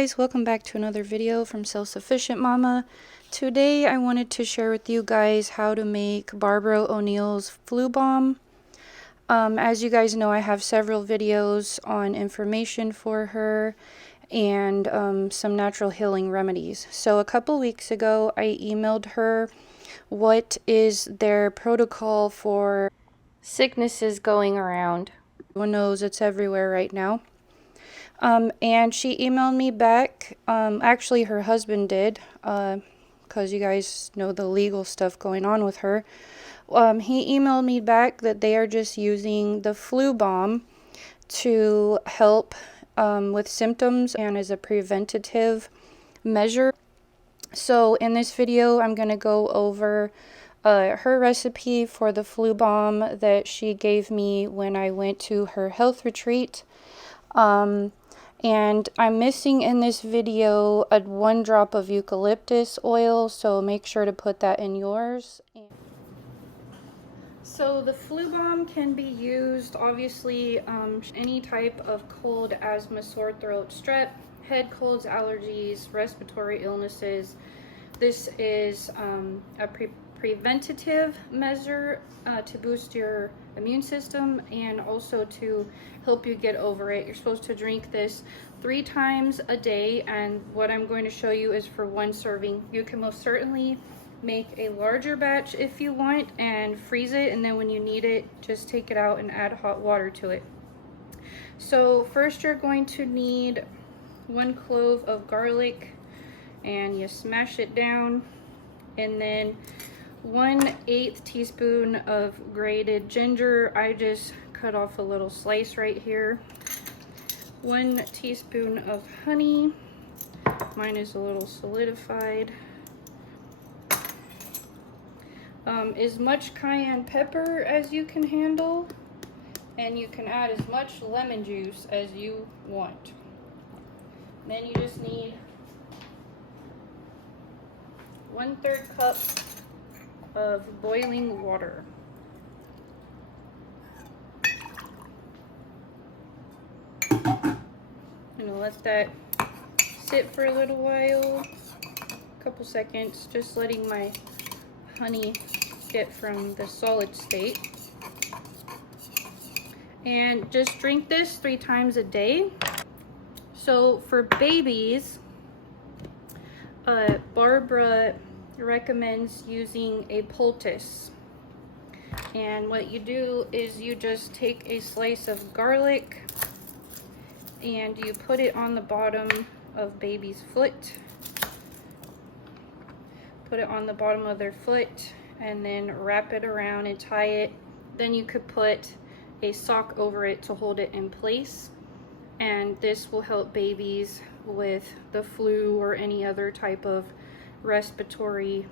guys, welcome back to another video from Self-Sufficient Mama. Today I wanted to share with you guys how to make Barbara O'Neill's FluBomb. As you guys know, I have several videos on information for her and some natural healing remedies. So a couple weeks ago I emailed her what is their protocol for sicknesses going around. Everyone knows it's everywhere right now. And she emailed me back. Actually, her husband did, because you guys know the legal stuff going on with her. He emailed me back that they are just using the FluBomb to help with symptoms and as a preventative measure. So in this video, I'm going to go over her recipe for the FluBomb that she gave me when I went to her health retreat. And I'm missing in this video 1 drop of eucalyptus oil, so make sure to put that in yours. So the FluBomb can be used, obviously, any type of cold, asthma, sore throat, strep, head colds, allergies, respiratory illnesses. This is a preventative measure to boost your immune system and also to help you get over it. You're supposed to drink this 3 times a day, and what I'm going to show you is for 1 serving. You can most certainly make a larger batch if you want and freeze it, and then when you need it, just take it out and add hot water to it. So first you're going to need 1 clove of garlic, and you smash it down, and then 1/8 teaspoon of grated ginger. I just cut off a little slice right here. 1 teaspoon of honey. Mine is a little solidified. As much cayenne pepper as you can handle, and you can add as much lemon juice as you want. Then you just need 1/3 cup of boiling water. I'm gonna let that sit for a little while, a couple seconds, just letting my honey get from the solid state. And just drink this 3 times a day. So for babies, Barbara recommends using a poultice, and what you do is you just take a slice of garlic and you put it on the bottom of baby's foot, put it on the bottom of their foot, and then wrap it around and tie it. Then you could put a sock over it to hold it in place, and this will help babies with the flu or any other type of respiratory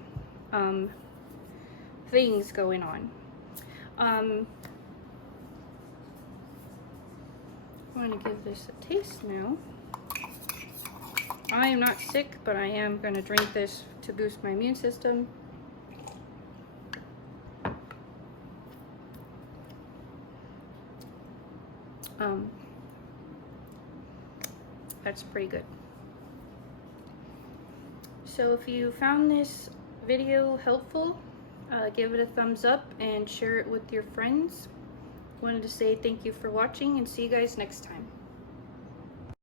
things going on. I'm going to give this a taste now. I am not sick, but I am going to drink this to boost my immune system. That's pretty good. So if you found this video helpful, give it a thumbs up and share it with your friends. Wanted to say thank you for watching and see you guys next time.